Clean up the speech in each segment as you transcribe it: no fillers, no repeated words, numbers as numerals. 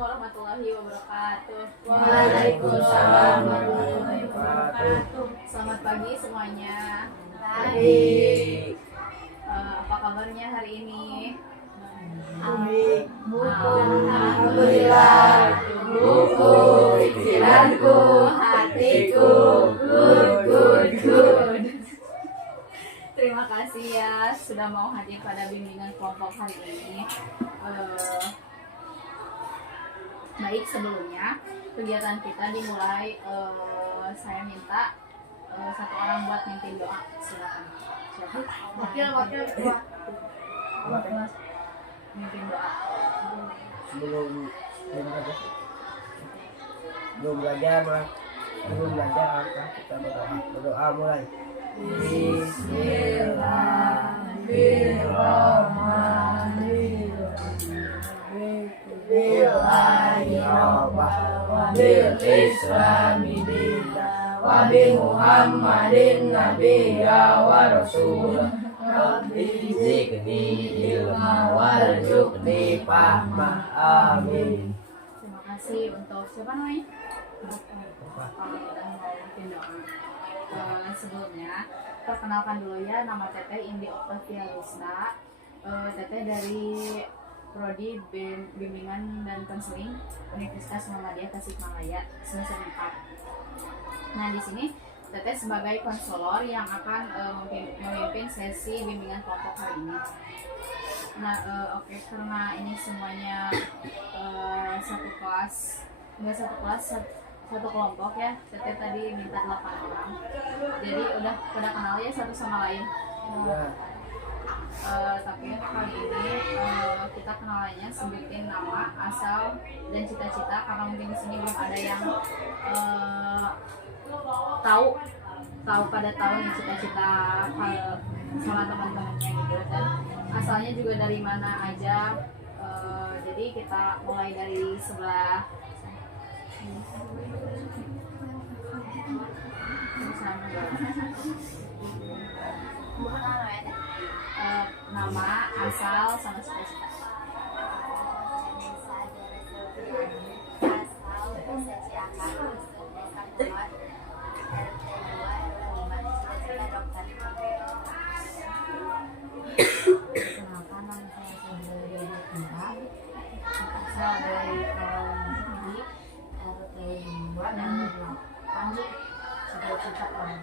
warahmatullahi wabarakatuh. Waalaikumsalam warahmatullahi wabarakatuh. Selamat pagi semuanya. Pagi. Apa kabarnya hari ini? Alhamdulillah. Tubuhku, pikiranku, hatiku, good. Terima kasih ya sudah mau hadir pada bimbingan kelompok hari ini. Baik, sebelumnya kegiatan kita dimulai. Saya minta satu orang buat mimpin doa. Silakan. Wakil mimpin doa. Sebelum belajar apa kita berdoa mulai. Bismillahirrahmanirrahim. Wa bi Muhammadin nabiyya wa rasulah. Rabbi zidni ilma warzuqni fahma. Amin. Terima kasih untuk siapa namanya? Kalau udah mau bikin doa. Sebelumnya perkenalkan dulu ya, nama Teteh Indi Octavia Rusna. Teteh dari Prodi Bimbingan dan Konseling Universitas Muhammadiyah Tasikmalaya semester 4. Nah, di sini Teteh sebagai konselor yang akan memimpin sesi bimbingan kelompok hari ini. Nah, oke, karena ini semuanya satu kelompok ya. Teteh tadi minta 8 orang. Jadi udah pada kenal ya satu sama lain. Tapi kali ini kita kenalannya sebutin nama, asal, dan cita-cita, karena mungkin di sini belum ada yang tahu pada tahu nih cita-cita sama teman-temannya gitu, dan asalnya juga dari mana aja. Jadi kita mulai dari sebelah nama, asal, sama cita-cita. Kenalkan, nama saya Sandra Dara, asal dari Kawasan RT 2 dan 8, cita-cita orang.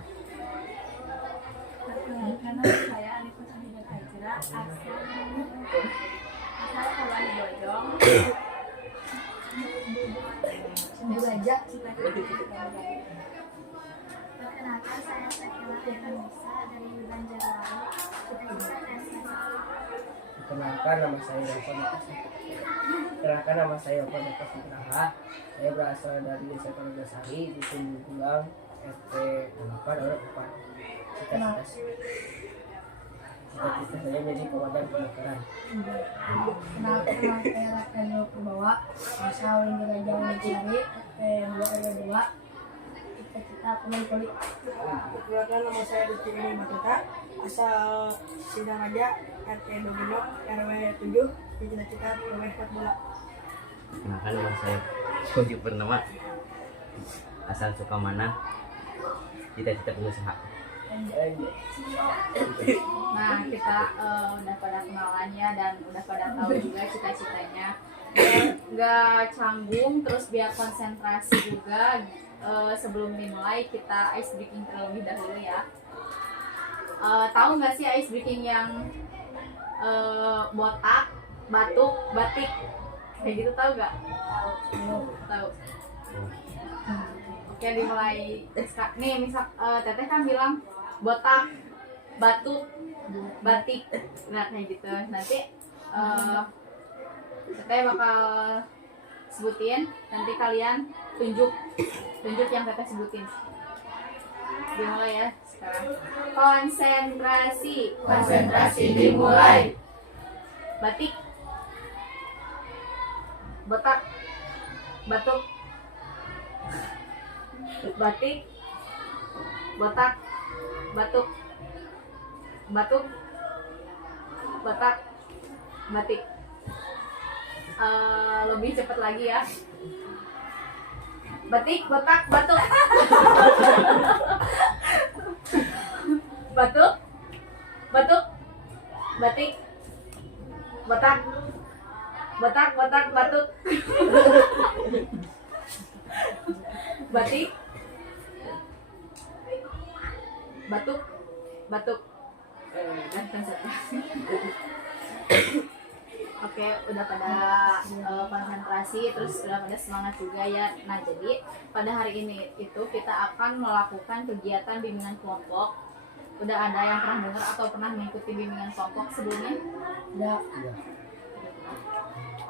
Perkenalkan, nama saya Alifah Samidan Ajra, asal Kawan Bojong. Perkenalkan, saya Sakila Nisa dari Banjarbaru. Perkenalkan, nama saya Yova Nugraha. Saya berasal dari Desa Panogasari di Tumbulang RT 8 RW 4. Cita-cita saya jadi pemadam kebakaran. Kenalkan, nama saya Rafael Purbawa, asal Indrajaya Mencari, RT 2 RW 2. Cita-cita pemain voli. Perkenalkan, nama saya Rizky Matata, asal Sidaraja, RT 2 RW 7. Cita-cita pemain sepak bola. Perkenalkan, nama saya Koji Purnama, asal Sukamana, cita-cita pengusaha. Nah, kita udah pada kenalannya dan udah pada tahu juga cita-citanya. Nggak canggung, terus biar konsentrasi juga. Sebelum dimulai kita ice breaking terlebih dahulu ya. Tahu nggak sih ice breaking yang botak, batuk, batik kayak gitu, tahu nggak? Tahu. Oke, dimulai. Nih, misal Teteh kan bilang botak, batuk, batik, nah kayak gitu. Nanti Teteh bakal sebutin, nanti kalian tunjuk yang Teteh sebutin. Dimulai ya sekarang. Konsentrasi dimulai. Batik, botak, batuk, batik, botak, batuk, batuk, botak, batik. lebih cepat lagi ya. Batik, botak, batuk. Batuk, batuk, batik, botak, botak, botak, batuk. Batik, batuk, batuk. Konsentrasi. Oke, udah pada konsentrasi, terus udah pada semangat juga ya. Nah, jadi pada hari ini itu kita akan melakukan kegiatan bimbingan kelompok. Udah ada yang pernah dengar atau pernah mengikuti bimbingan kelompok sebelumnya? Udah.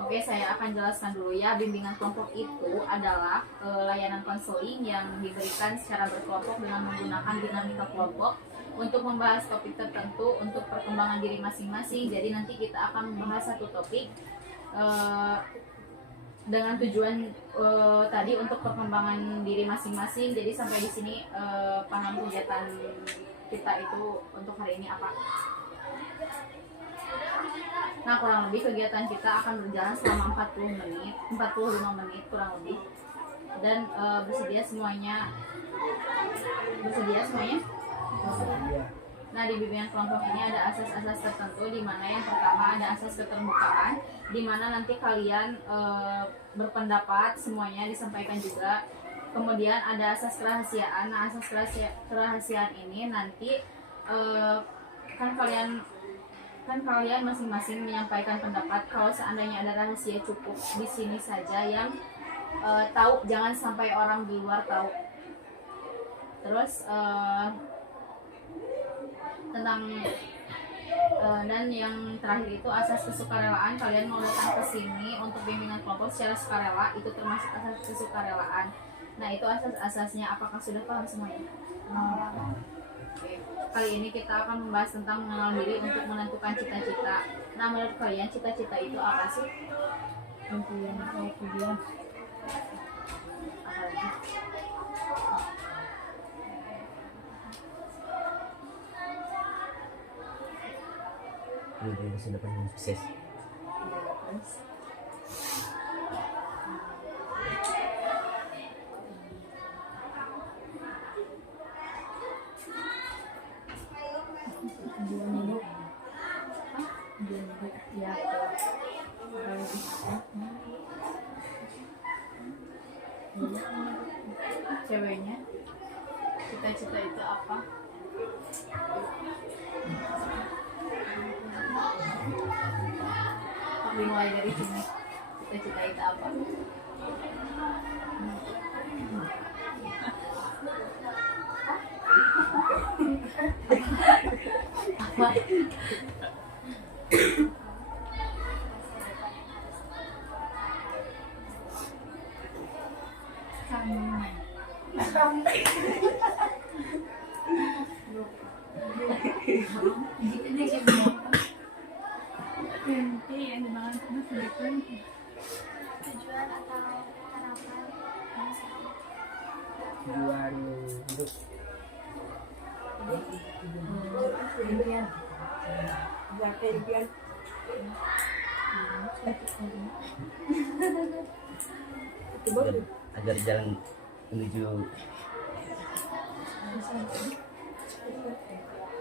Oke, saya akan jelaskan dulu ya. Bimbingan kelompok itu adalah layanan konseling yang diberikan secara berkelompok dengan menggunakan dinamika kelompok untuk membahas topik tertentu untuk perkembangan diri masing-masing. Jadi nanti kita akan membahas satu topik dengan tujuan tadi untuk perkembangan diri masing-masing. Jadi sampai di sini paham kegiatan kita itu untuk hari ini apa? Nah, kurang lebih kegiatan kita akan berjalan selama 45 menit kurang lebih. Dan bersedia semuanya? Nah, di bimbingan kelompok ini ada asas-asas tertentu, di mana yang pertama ada asas keterbukaan, di mana nanti kalian berpendapat semuanya disampaikan juga. Kemudian ada asas kerahasiaan. Nah, asas kerahasiaan ini nanti kan kalian masing-masing menyampaikan pendapat. Kalau seandainya ada rahasia, cukup di sini saja yang tahu, jangan sampai orang di luar tahu. Terus tentang dan yang terakhir itu asas kesukarelaan. Kalian mau datang ke sini untuk bimbingan kelompok secara sukarela, itu termasuk asas kesukarelaan. Nah, itu asas-asasnya. Apakah sudah paham semuanya? Oke. Kali ini kita akan membahas tentang mengenal diri untuk menentukan cita-cita. Nah, menurut kalian cita-cita itu apa sih? Tujuan. Apa lagi? Menuju masa depan yang sukses. Terus Tujuan hidup. ya, ceweknya cita-cita itu apa? Dimulai dari sini. Cita-cita itu apa? Apa? Tujuan atau harapan Tujuan hidup. Impian. Impian. Agar jalan menuju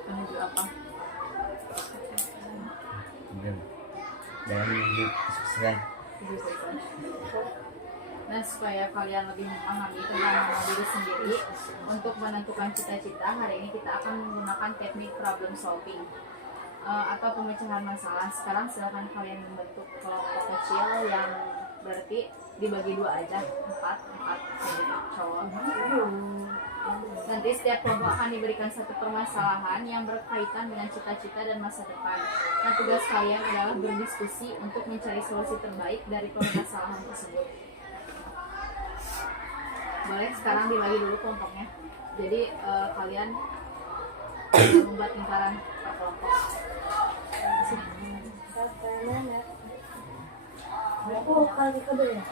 Menuju apa? jalan menuju kesuksesan. Nah, supaya kalian lebih memahami tentang mengenal diri sendiri, untuk menentukan cita-cita, hari ini kita akan menggunakan teknik problem solving atau pemecahan masalah. Sekarang silakan kalian membentuk kelompok kecil yang berarti dibagi dua aja, empat jadi cowok. Nanti setiap kelompok akan diberikan satu permasalahan yang berkaitan dengan cita-cita dan masa depan. Nah, tugas kalian adalah berdiskusi untuk mencari solusi terbaik dari permasalahan tersebut. Boleh sekarang dibagi dulu kelompoknya. Jadi kalian membuat lingkaran per kelompok. Oh, kali kedua ya.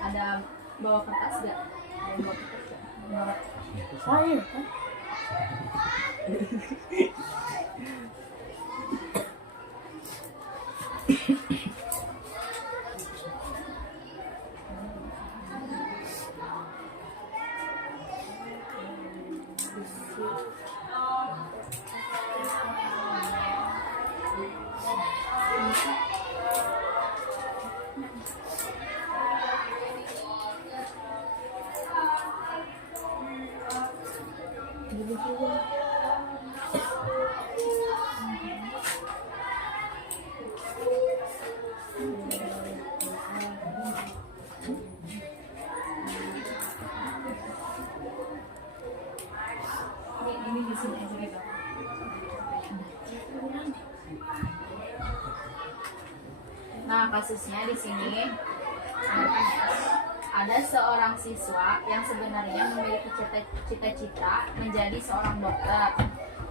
Ada bawa kertas gak? Bawa kertas gak? Saya kan. Ini di sini aja gitu. Nah, kasusnya di sini ada seorang siswa yang sebenarnya memiliki cita-cita menjadi seorang dokter.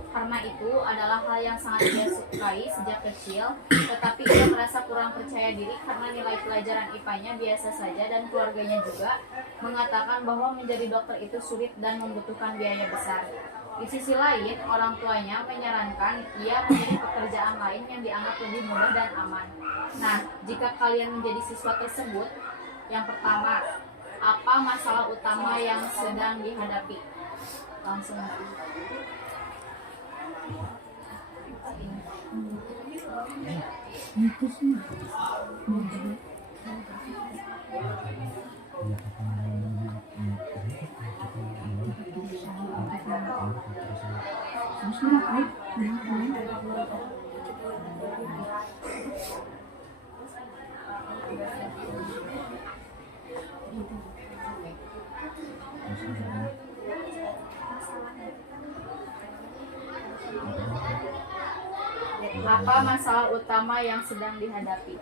Karena itu adalah hal yang sangat dia sukai sejak kecil, tetapi ia merasa kurang percaya diri karena nilai pelajaran IPA-nya biasa saja dan keluarganya juga mengatakan bahwa menjadi dokter itu sulit dan membutuhkan biaya besar. Di sisi lain, orang tuanya menyarankan ia memilih pekerjaan lain yang dianggap lebih mudah dan aman. Nah, jika kalian menjadi siswa tersebut, yang pertama, apa masalah utama yang sedang dihadapi? Langsung. Apa masalah utama yang sedang dihadapi?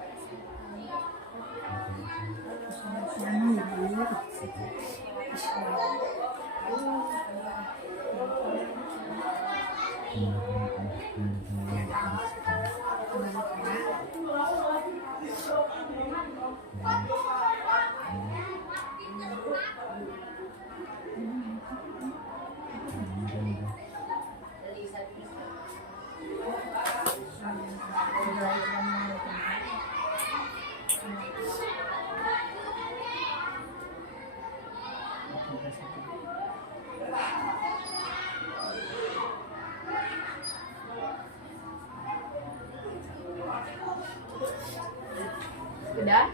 Udah?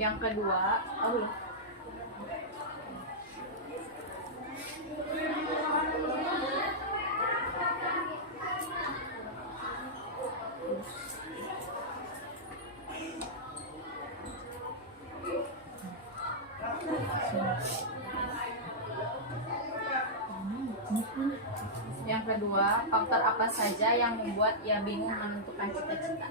Yang kedua, faktor apa saja yang membuat ia bingung menentukan cita-cita?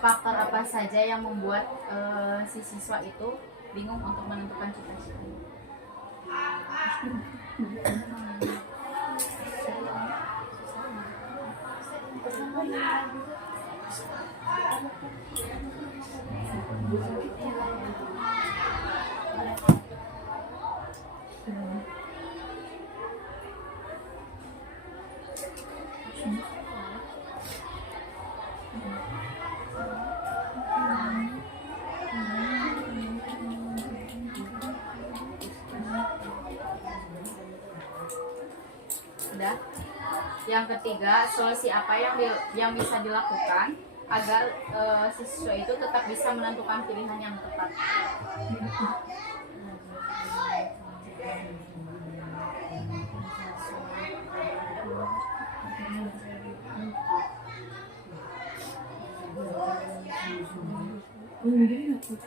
Faktor apa saja yang membuat si siswa itu bingung untuk menentukan cita-cita? Udah. Yang ketiga, solusi apa yang bisa dilakukan agar siswa itu tetap bisa menentukan pilihan yang tepat? Yang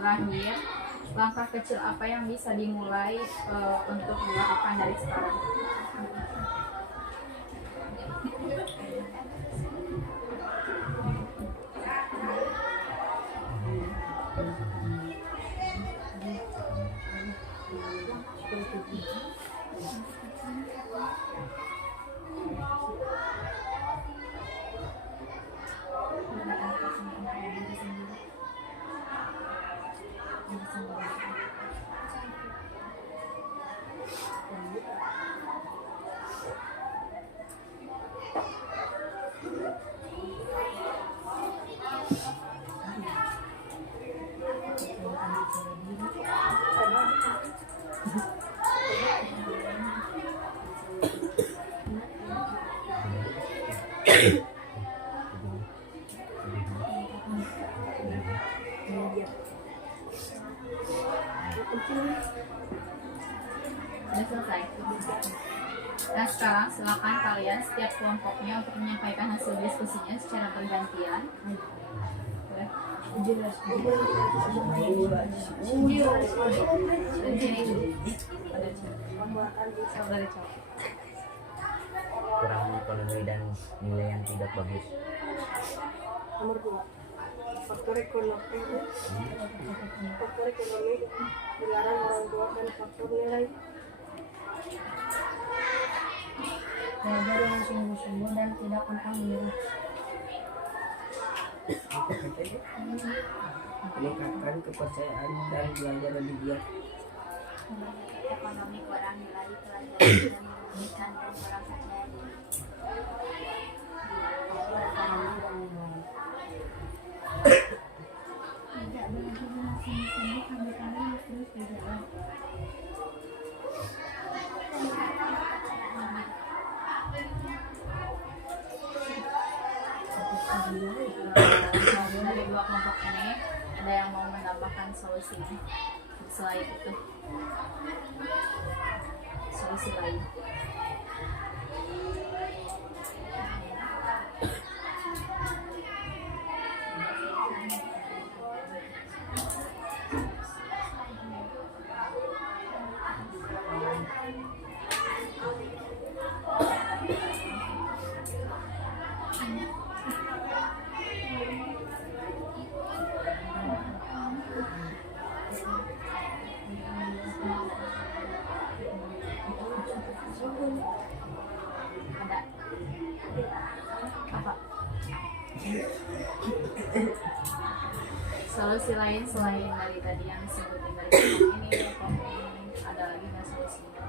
terakhir, langkah kecil apa yang bisa dimulai untuk dilakukan dari sekarang? Sudah selesai. Nah sekarang silakan kalian setiap kelompoknya untuk menyampaikan hasil diskusinya secara bergantian. Boleh? Kurang ekonomi dan nilai yang tidak bagus. Nomor 2, faktor ekonomi. Faktor ekonomi dilarang orang tua dan faktor nilai. Belajar dengan sungguh-sungguh dan tidak pantang menyerah. Meningkatkan kepercayaan dan belajar lebih giat. Ekonomi kurang nilai pelajaran dan merugikan dan kurang percaya diri. Tidak belajar dengan sungguh-sungguh sampai kalian harus terus berjalan. Dari dua kelompok ini ada yang mau menambahkan solusinya selain itu, solusi lain. Ada apa? Solusi lain selain dari tadi yang disebutin dari kelompok ini, ada lagi nggak solusinya?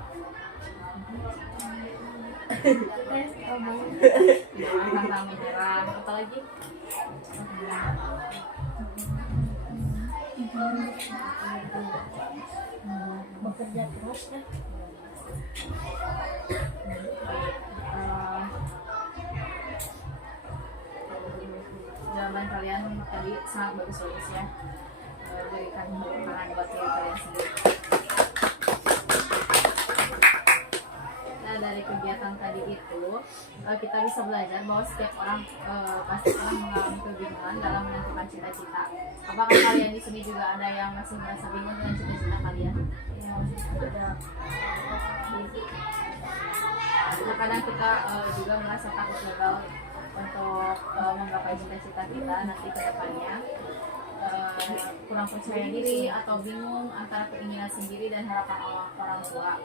Jangan pantang menyerah. Apa lagi? Bekerja keras ya. Jawaban kalian tadi sangat bagus ya. Berikan tepuk tangan buat diri kalian sendiri. kegiatan tadi itu kita bisa belajar bahwa setiap orang pasti akan mengalami kebingungan dalam menentukan cita-cita. Apakah kalian di sini juga ada yang masih merasa bingung dengan cita-cita kalian? Kadang kita juga merasa takut gagal untuk menggapai cita-cita kita nanti ke depannya. Kurang percaya diri atau bingung antara keinginan sendiri dan harapan orang tua.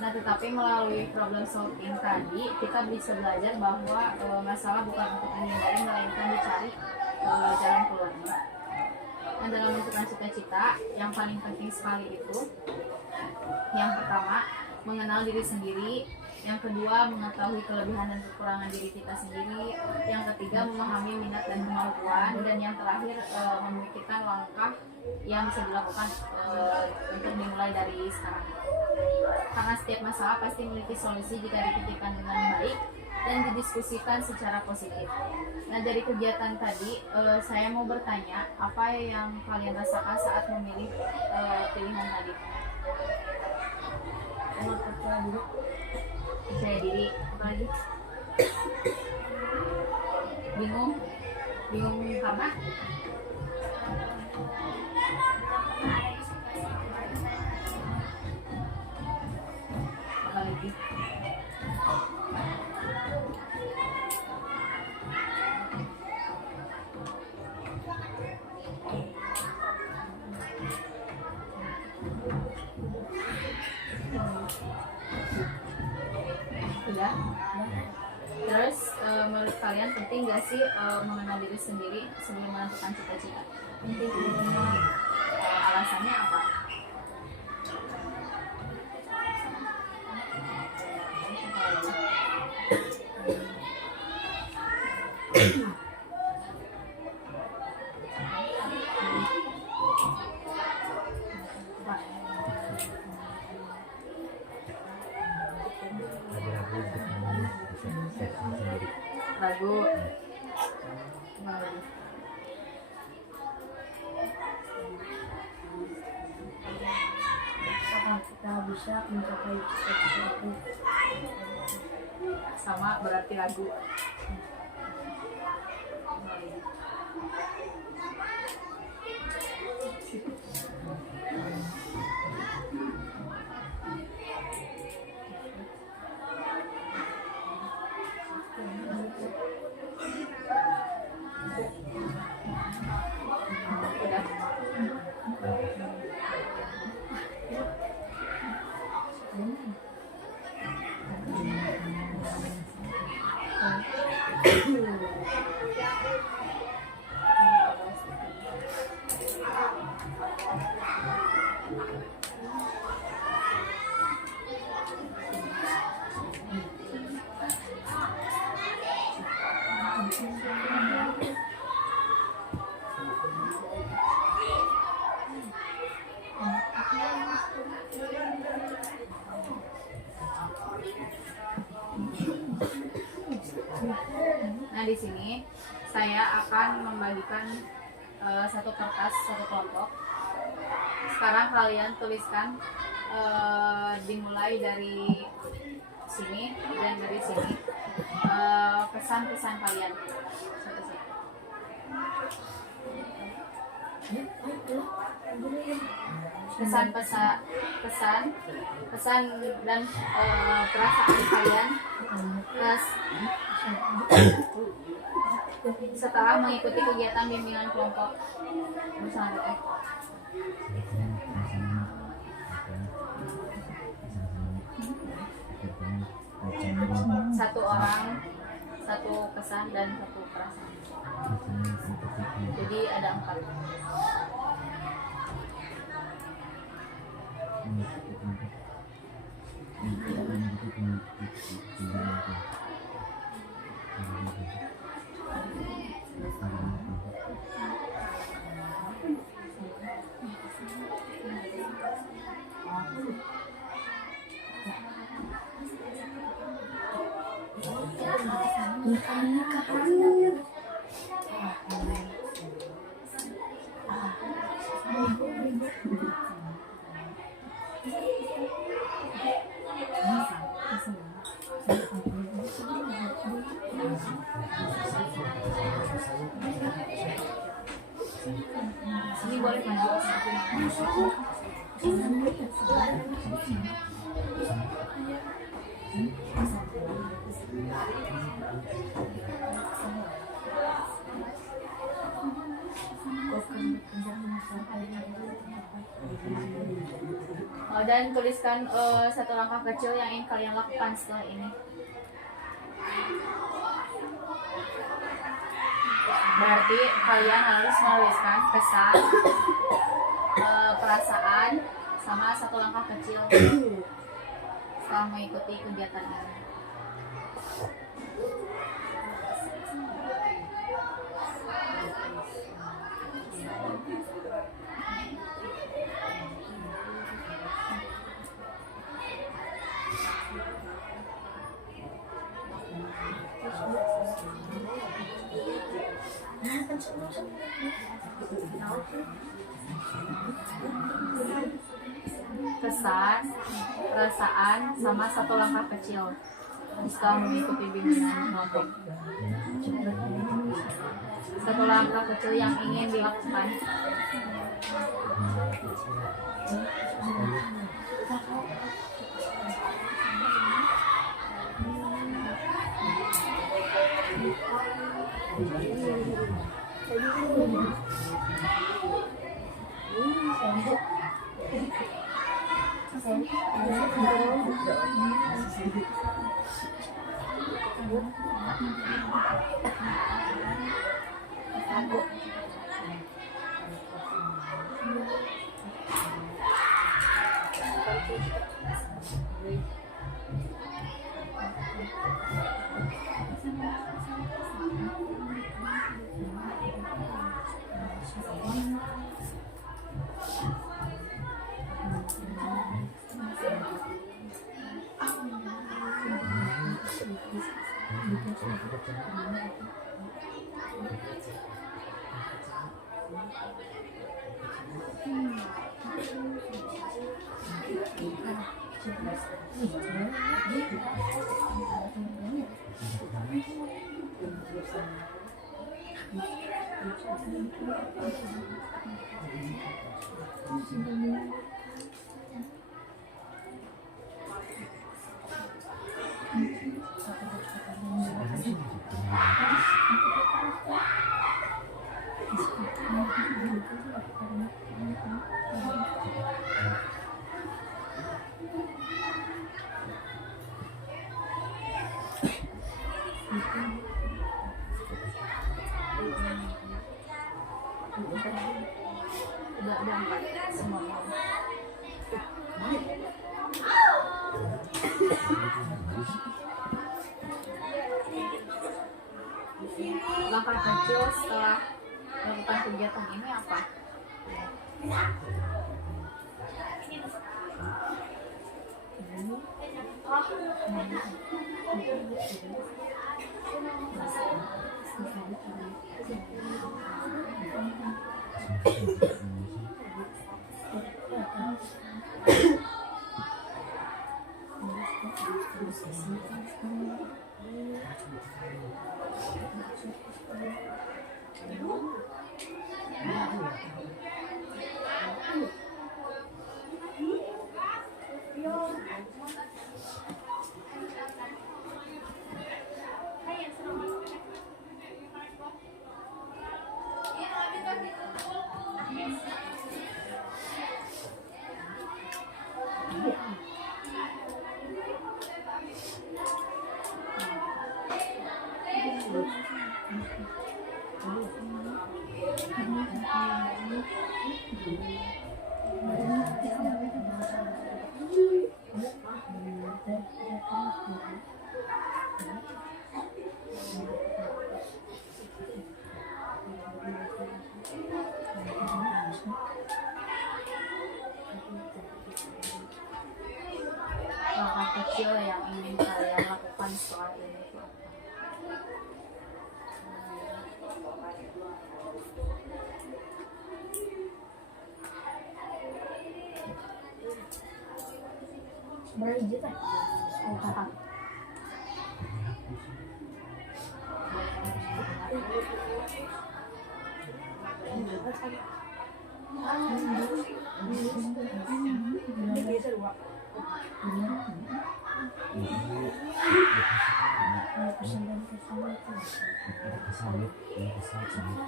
Nah, tetapi melalui problem solving tadi kita bisa belajar bahwa masalah bukan untuk dihindari melainkan dicari jalan keluarnya. Dan dalam menentukan cita-cita yang paling penting sekali itu yang pertama mengenal diri sendiri, yang kedua mengetahui kelebihan dan kekurangan diri kita sendiri, yang ketiga memahami minat dan kemampuan, dan yang terakhir memikirkan langkah yang bisa dilakukan untuk dimulai dari sekarang. Karena setiap masalah pasti memiliki solusi jika dipikirkan dengan baik dan didiskusikan secara positif. Nah, dari kegiatan tadi saya mau bertanya apa yang kalian rasakan saat memilih pilihan tadi. Percaya diri, apa lagi? Bingung karena apa lagi? Sudah? Terus menurut kalian penting gak sih mengenal diri sendiri sebelum menentukan cita-cita? Penting. Alasannya apa? Ragu-ragu untuk memilih cita-cita sendiri. Ragu. Apa lagi? Apakah kita bisa mencapai cita-cita itu? Sama berarti ragu. Nah, di sini saya akan membagikan satu kertas, satu kelompok. Sekarang kalian tuliskan dimulai dari sini dan dari sini pesan-pesan kalian satu-satu. Pesan dan perasaan kalian setelah mengikuti kegiatan bimbingan kelompok bersama Teteh. Satu orang, satu pesan dan satu perasaan. Jadi ada 4. Sini boleh maju. Dan tuliskan satu langkah kecil yang ingin kalian lakukan setelah ini. Berarti kalian harus menuliskan pesan, perasaan, sama satu langkah kecil setelah mengikuti kegiatan ini. Pesan, perasaan, sama satu langkah kecil setelah mengikuti bimbingan kelompok. Satu langkah kecil yang ingin dilakukan. Udah empat semua. Langkah kecil setelah melakukan kegiatan ini apa? Langkah kecil yang ingin kalian lakukan setelah ini itu apa? Berhijau teh. Apa? Ini biasa dua. Kesamit, ini kesamit.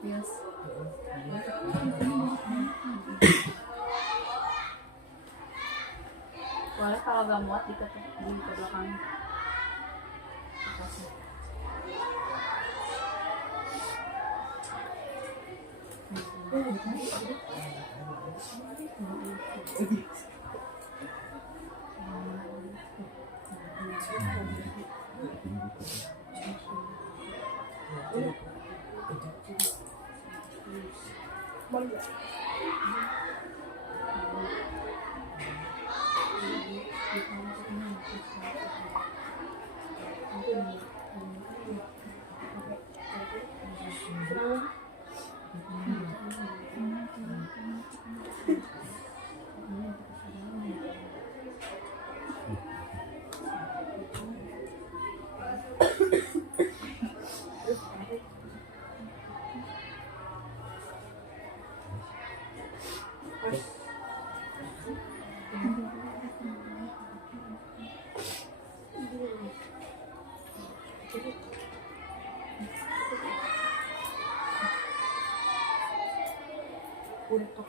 Yes. Boleh kalau gak muat diketuk di ke belakang. Untuk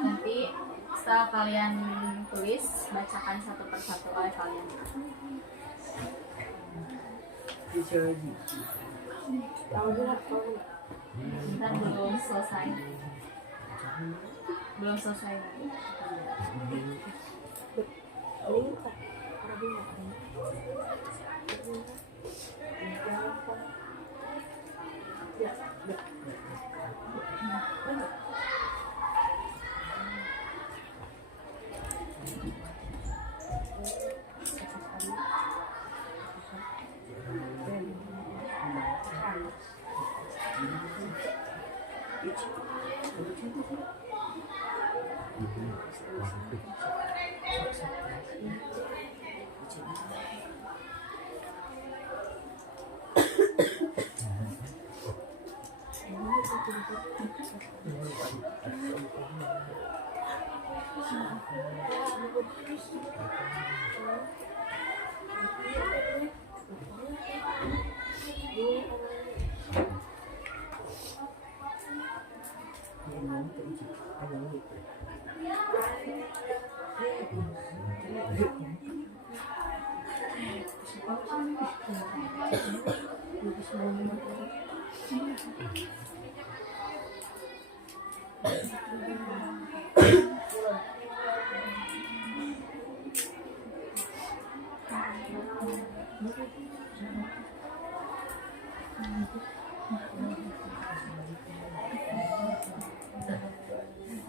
Nanti setelah kalian tulis, bacakan satu persatu oleh kalian. Dan belum selesai. Belum selesai.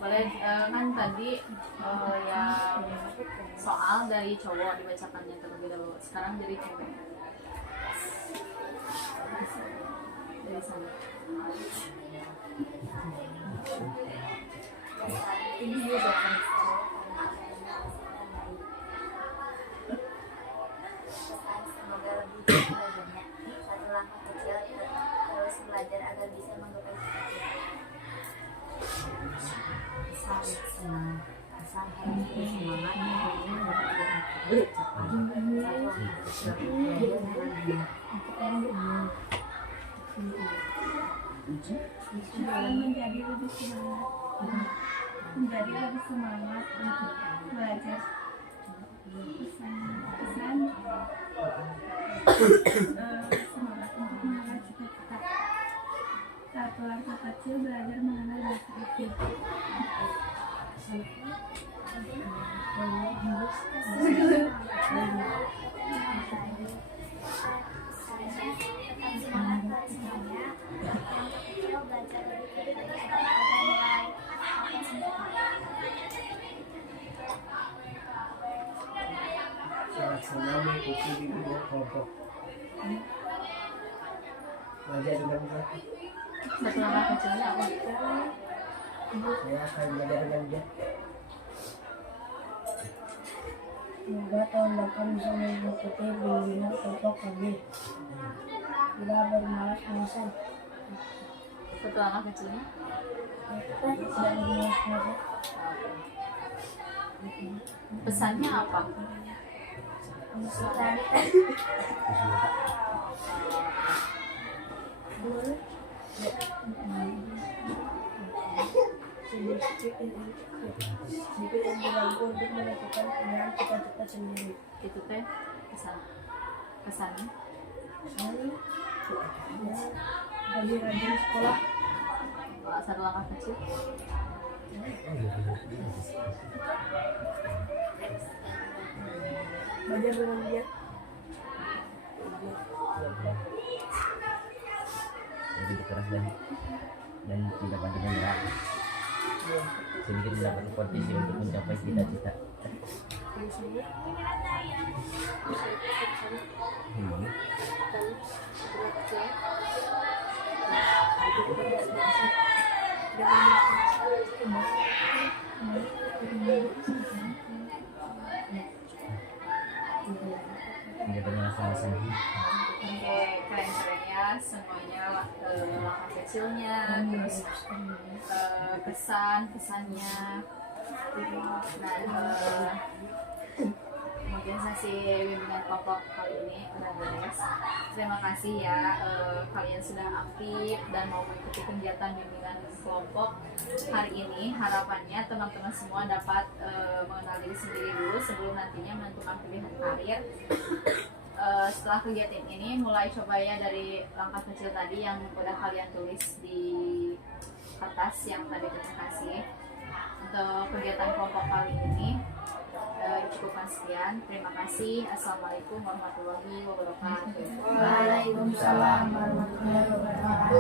Boleh kan tadi yang soal dari cowok dibacakannya terlebih dahulu. Sekarang dari cewek. Dari sana. Ini juga kan. Semoga lebih banyak satu langkah kecil terus belajar agar bisa menggapai cita-cita. Pesan harus terus semangat ini dapat dicapai. Dalam menjadi lebih semangat untuk belajar. Pesan semangat untuk mengenal cita-cita. Satu langkah kecil belajar mengenal bahasa asing. Sangat senang mengikuti di video kelompok. Belajar dengan dia. Satu langkah kecilnya apa? Saya akan belajar dengan dia. Semoga tahun depan bisa mengikuti bimbingan kelompok kami. Tidak bermalas-malasan. Satu langkah kecilnya. Tidak bermalas-malasan. Pesannya apa? Sedikit yang berlaku untuk melakukan dengan cita-cita sendiri. Itu teh pesan. Pesannya. Rajin-rajin sekolah. Satu langkah kecil. Belajar dengan dia. Lebih keras dan tidak pantang menyerah. Sedikit mendapat kompetisi untuk mencapai cita-cita. Tidak pernah rasa-rasa. Oke, keren-keren ya semuanya langkah kecilnya, terus kesan-pesannya. Nah, mungkin sesi bimbingan kelompok kali ini udah beres. Terima kasih ya kalian sudah aktif dan mau mengikuti kegiatan bimbingan kelompok hari ini. Harapannya teman-teman semua dapat mengenal diri sendiri dulu sebelum nantinya menentukan pilihan karir. Setelah kegiatan ini mulai coba ya dari langkah kecil tadi yang udah kalian tulis di kertas yang tadi kita kasih. Untuk kegiatan kelompok kali ini cukupkan sekian. Terima kasih. Assalamualaikum warahmatullahi wabarakatuh. Waalaikumsalam warahmatullahi wabarakatuh.